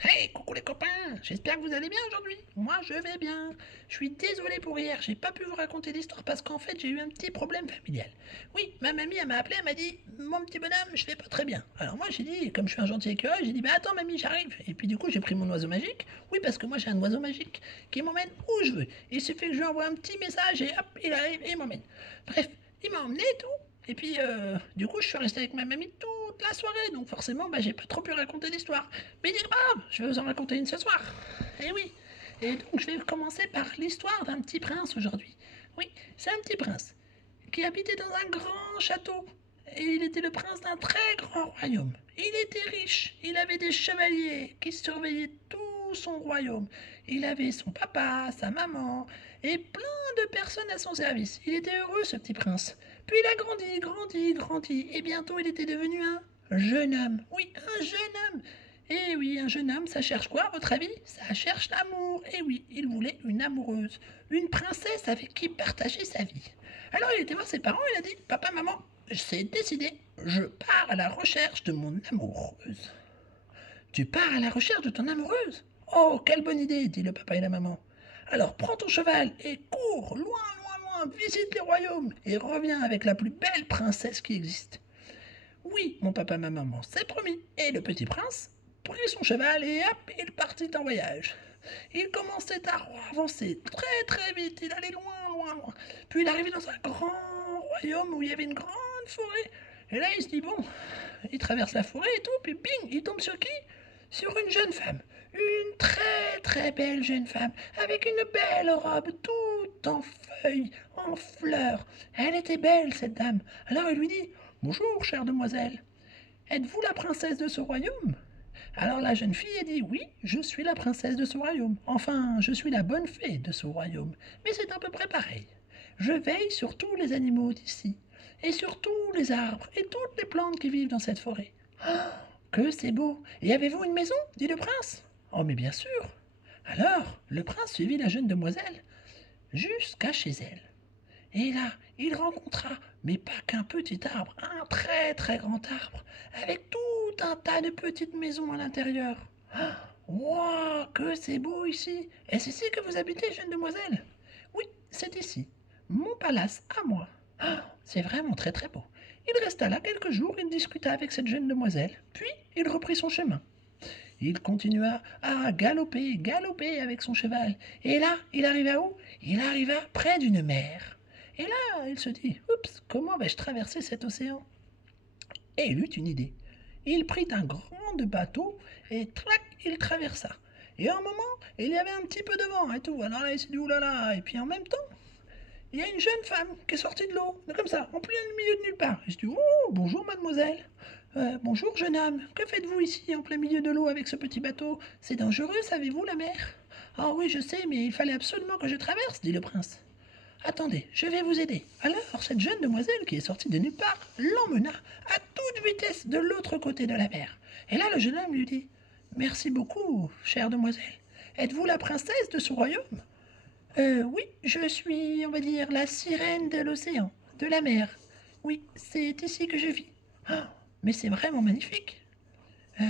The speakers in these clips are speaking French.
Hey, coucou les copains, j'espère que vous allez bien aujourd'hui. Moi, je vais bien. Je suis désolé pour hier, j'ai pas pu vous raconter l'histoire parce qu'en fait, j'ai eu un petit problème familial. Oui, ma mamie, elle m'a appelé, elle m'a dit, mon petit bonhomme, je vais pas très bien. Alors moi, j'ai dit, comme je suis un gentil écureuil, j'ai dit, bah attends mamie, j'arrive. Et puis du coup, j'ai pris mon oiseau magique. Oui, parce que moi, j'ai un oiseau magique qui m'emmène où je veux. Il suffit que je lui envoie un petit message et hop, il arrive et il m'emmène. Bref, il m'a emmené et tout. Et puis, du coup, je suis resté avec ma mamie toute la soirée, donc forcément, bah, j'ai pas trop pu raconter l'histoire. Mais dis pas, je vais vous en raconter une ce soir. Eh oui. Et donc, je vais commencer par l'histoire d'un petit prince aujourd'hui. Oui, c'est un petit prince qui habitait dans un grand château. Et il était le prince d'un très grand royaume. Il était riche, il avait des chevaliers qui surveillaient tout son royaume. Il avait son papa, sa maman et plein de personnes à son service. Il était heureux, ce petit prince. Puis il a grandi, grandi, grandi, et bientôt il était devenu un jeune homme. Oui, un jeune homme. Et oui, un jeune homme, ça cherche quoi, à votre avis? Ça cherche l'amour. Et oui, il voulait une amoureuse, une princesse avec qui partager sa vie. Alors il était voir ses parents, il a dit, papa, maman, c'est décidé, je pars à la recherche de mon amoureuse. Tu pars à la recherche de ton amoureuse? Oh, quelle bonne idée, dit le papa et la maman. Alors prends ton cheval et cours, loin, loin, loin, visite les royaumes et reviens avec la plus belle princesse qui existe. Oui, mon papa, ma maman, c'est promis. Et le petit prince prit son cheval et hop, il partit en voyage. Il commençait à avancer très très vite, il allait loin, loin, loin. Puis il arrivait dans un grand royaume où il y avait une grande forêt. Et là, il se dit, bon, il traverse la forêt et tout, puis bing, il tombe sur qui? Sur une jeune femme. Une très très belle jeune femme, avec une belle robe toute en feuilles, en fleurs. Elle était belle, cette dame. Alors il lui dit, bonjour, chère demoiselle, êtes-vous la princesse de ce royaume? Alors la jeune fille a dit, oui, je suis la princesse de ce royaume. Enfin, je suis la bonne fée de ce royaume. Mais c'est à peu près pareil. Je veille sur tous les animaux d'ici, et sur tous les arbres, et toutes les plantes qui vivent dans cette forêt. Oh, que c'est beau! Et avez-vous une maison? Dit le prince. Oh, mais bien sûr! Alors, le prince suivit la jeune demoiselle jusqu'à chez elle. Et là, il rencontra, mais pas qu'un petit arbre, un très très grand arbre, avec tout un tas de petites maisons à l'intérieur. Wow, que c'est beau ici! Est-ce ici que vous habitez, jeune demoiselle? Oui, c'est ici. Mon palace à moi. C'est vraiment très très beau. Il resta là quelques jours, il discuta avec cette jeune demoiselle, puis il reprit son chemin. Il continua à galoper, galoper avec son cheval. Et là, il arriva où? Il arriva près d'une mer. Et là, il se dit, oups, comment vais-je traverser cet océan? Et il eut une idée. Il prit un grand bateau et trac, il traversa. Et à un moment, il y avait un petit peu de vent et tout. Alors là, il s'est dit, oulala. Et puis en même temps, il y a une jeune femme qui est sortie de l'eau, comme ça, en plein milieu de nulle part. Et je dis, oh, bonjour mademoiselle. Bonjour jeune homme, que faites-vous ici en plein milieu de l'eau avec ce petit bateau? C'est dangereux, savez-vous, la mer? Ah oui, je sais, mais il fallait absolument que je traverse, dit le prince. Attendez, je vais vous aider. Alors, cette jeune demoiselle qui est sortie de nulle part l'emmena à toute vitesse de l'autre côté de la mer. Et là, le jeune homme lui dit, merci beaucoup, chère demoiselle. Êtes-vous la princesse de ce royaume? Oui, je suis, on va dire, la sirène de l'océan, de la mer. Oui, c'est ici que je vis. Ah, mais c'est vraiment magnifique. Euh,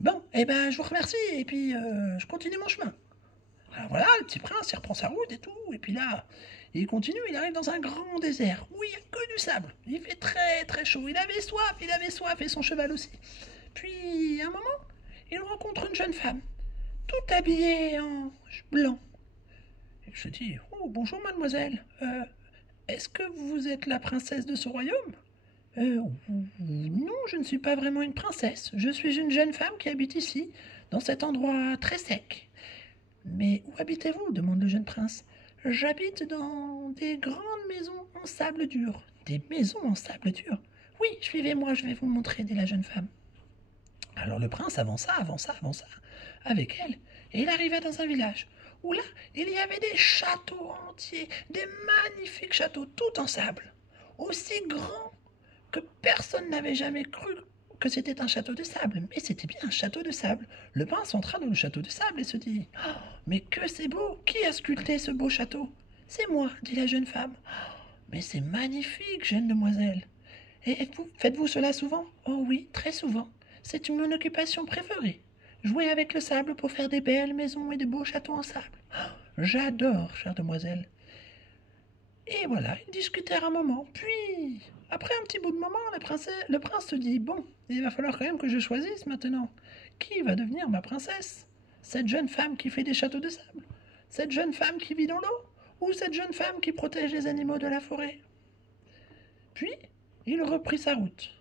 bon, eh ben, je vous remercie, et puis je continue mon chemin. Alors voilà, le petit prince, il reprend sa route et tout, et puis là, il continue, il arrive dans un grand désert, où il n'y a que du sable. Il fait très très chaud, il avait soif, et son cheval aussi. Puis, à un moment, il rencontre une jeune femme, toute habillée en blanc. Il se dit, oh, bonjour mademoiselle, est-ce que vous êtes la princesse de ce royaume? Non, je ne suis pas vraiment une princesse. Je suis une jeune femme qui habite ici, dans cet endroit très sec. Mais où habitez-vous? Demande le jeune prince. J'habite dans des grandes maisons en sable dur. Des maisons en sable dur? Oui, suivez-moi, je vais vous montrer, dit la jeune femme. Alors le prince avança, avança, avança avec elle, et il arriva dans un village où là, il y avait des châteaux entiers, des magnifiques châteaux tout en sable, aussi grands que personne n'avait jamais cru que c'était un château de sable, mais c'était bien un château de sable. Le prince entra dans le château de sable et se dit, oh, mais que c'est beau! Qui a sculpté ce beau château? C'est moi, dit la jeune femme. Oh, mais c'est magnifique, jeune demoiselle. Et faites-vous cela souvent? Oh oui, très souvent. C'est mon occupation préférée. Jouer avec le sable pour faire des belles maisons et de beaux châteaux en sable. Oh, j'adore, chère demoiselle. Et voilà, ils discutèrent un moment. Puis, après un petit bout de moment, le prince se dit, bon, il va falloir quand même que je choisisse maintenant. Qui va devenir ma princesse? Cette jeune femme qui fait des châteaux de sable? Cette jeune femme qui vit dans l'eau? Ou cette jeune femme qui protège les animaux de la forêt? Puis, il reprit sa route.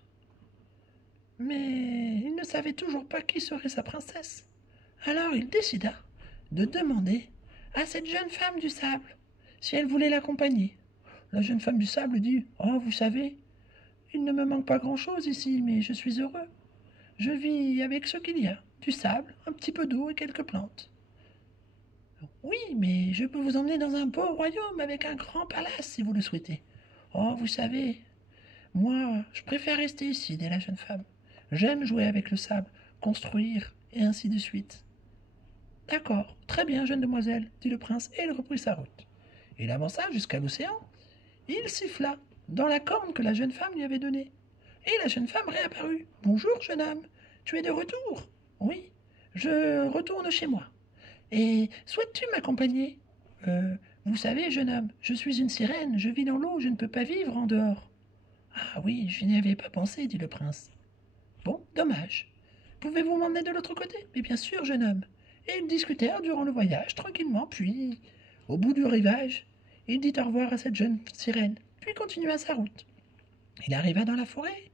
Mais il ne savait toujours pas qui serait sa princesse. Alors il décida de demander à cette jeune femme du sable si elle voulait l'accompagner. La jeune femme du sable dit: Oh, vous savez, il ne me manque pas grand-chose ici, mais je suis heureux. Je vis avec ce qu'il y a, du sable, un petit peu d'eau et quelques plantes. Oui, mais je peux vous emmener dans un beau royaume avec un grand palace si vous le souhaitez. Oh, vous savez, moi, je préfère rester ici, dit la jeune femme. J'aime jouer avec le sable, construire, et ainsi de suite. D'accord, très bien, jeune demoiselle, dit le prince, et il reprit sa route. Il avança jusqu'à l'océan. Il siffla dans la corne que la jeune femme lui avait donnée. Et la jeune femme réapparut. Bonjour, jeune homme, tu es de retour? Oui, je retourne chez moi. Et souhaites-tu m'accompagner? Vous savez, jeune homme, je suis une sirène, je vis dans l'eau, je ne peux pas vivre en dehors. Ah oui, je n'y avais pas pensé, dit le prince. Bon, dommage. Pouvez-vous m'emmener de l'autre côté? Mais bien sûr, jeune homme. Et ils discutèrent durant le voyage, tranquillement, puis, au bout du rivage, il dit au revoir à cette jeune sirène, puis continua sa route. Il arriva dans la forêt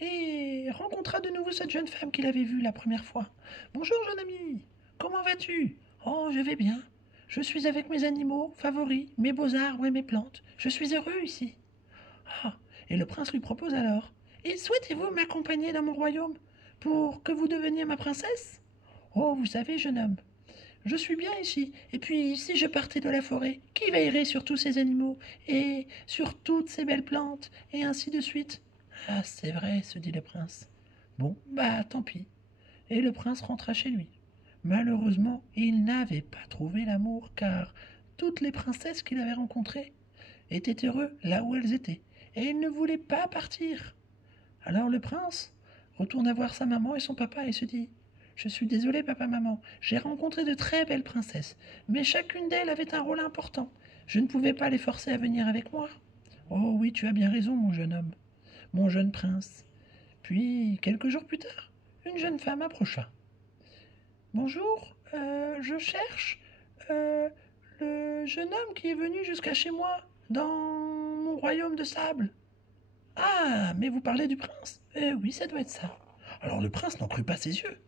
et rencontra de nouveau cette jeune femme qu'il avait vue la première fois. Bonjour, jeune ami, comment vas-tu? Oh, je vais bien. Je suis avec mes animaux favoris, mes beaux arbres et mes plantes. Je suis heureux ici. Ah, et le prince lui propose alors: Et souhaitez-vous m'accompagner dans mon royaume pour que vous deveniez ma princesse? Oh, vous savez, jeune homme, je suis bien ici. Et puis, si je partais de la forêt, qui veillerait sur tous ces animaux et sur toutes ces belles plantes, et ainsi de suite? Ah, c'est vrai, se dit le prince. Bon, bah, tant pis. Et le prince rentra chez lui. Malheureusement, il n'avait pas trouvé l'amour, car toutes les princesses qu'il avait rencontrées étaient heureux là où elles étaient, et il ne voulait pas partir. Alors le prince retourna voir sa maman et son papa et se dit: Je suis désolé, papa, maman, j'ai rencontré de très belles princesses, mais chacune d'elles avait un rôle important. Je ne pouvais pas les forcer à venir avec moi. Oh oui, tu as bien raison, mon jeune homme, mon jeune prince. Puis, quelques jours plus tard, une jeune femme approcha. Bonjour, je cherche le jeune homme qui est venu jusqu'à chez moi, dans mon royaume de sable. Ah, mais vous parlez du prince? Eh oui, ça doit être ça. Alors le prince n'en crut pas ses yeux.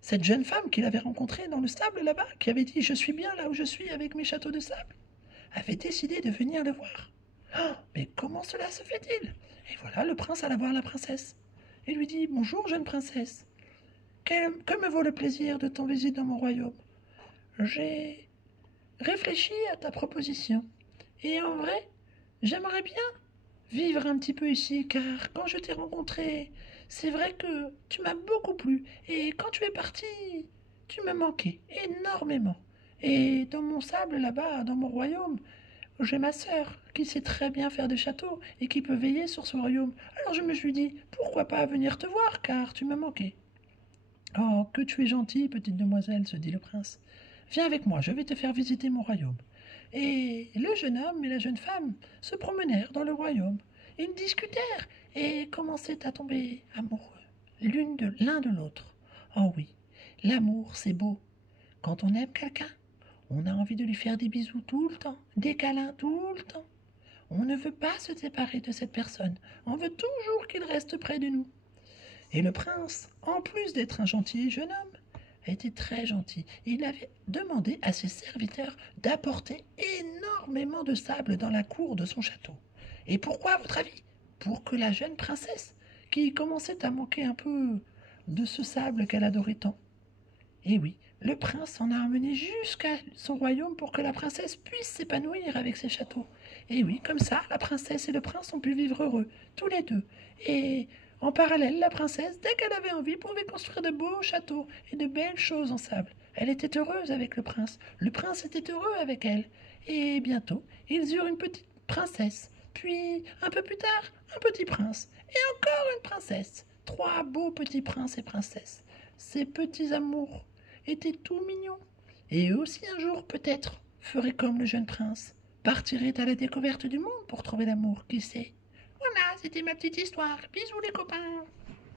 Cette jeune femme qu'il avait rencontrée dans le sable là-bas, qui avait dit: Je suis bien là où je suis avec mes châteaux de sable, avait décidé de venir le voir. Ah, mais comment cela se fait-il? Et voilà, le prince alla voir la princesse et lui dit: Bonjour, jeune princesse. Que me vaut le plaisir de ton visite dans mon royaume? J'ai réfléchi à ta proposition. Et en vrai, j'aimerais bien vivre un petit peu ici, car quand je t'ai rencontré, c'est vrai que tu m'as beaucoup plu. Et quand tu es parti, tu me manquais énormément. Et dans mon sable là-bas, dans mon royaume, j'ai ma sœur qui sait très bien faire des châteaux et qui peut veiller sur ce royaume. Alors je me suis dit, pourquoi pas venir te voir, car tu me manquais. Oh, que tu es gentille, petite demoiselle, se dit le prince. Viens avec moi, je vais te faire visiter mon royaume. Et le jeune homme et la jeune femme se promenèrent dans le royaume. Ils discutèrent et commençaient à tomber amoureux, l'un de l'autre. Oh oui, l'amour, c'est beau. Quand on aime quelqu'un, on a envie de lui faire des bisous tout le temps, des câlins tout le temps. On ne veut pas se séparer de cette personne. On veut toujours qu'il reste près de nous. Et le prince, en plus d'être un gentil jeune homme, était très gentil. Il avait demandé à ses serviteurs d'apporter énormément de sable dans la cour de son château. Et pourquoi, à votre avis? Pour que la jeune princesse, qui commençait à manquer un peu de ce sable qu'elle adorait tant. Et oui, le prince en a amené jusqu'à son royaume pour que la princesse puisse s'épanouir avec ses châteaux. Et oui, comme ça, la princesse et le prince ont pu vivre heureux, tous les deux. Et en parallèle, la princesse, dès qu'elle avait envie, pouvait construire de beaux châteaux et de belles choses en sable. Elle était heureuse avec le prince était heureux avec elle. Et bientôt, ils eurent une petite princesse, puis, un peu plus tard, un petit prince, et encore une princesse. 3 beaux petits princes et princesses. Ces petits amours étaient tout mignons. Et eux aussi un jour, peut-être, feraient comme le jeune prince, partiraient à la découverte du monde pour trouver l'amour, qui sait. Voilà, c'était ma petite histoire. Bisous les copains.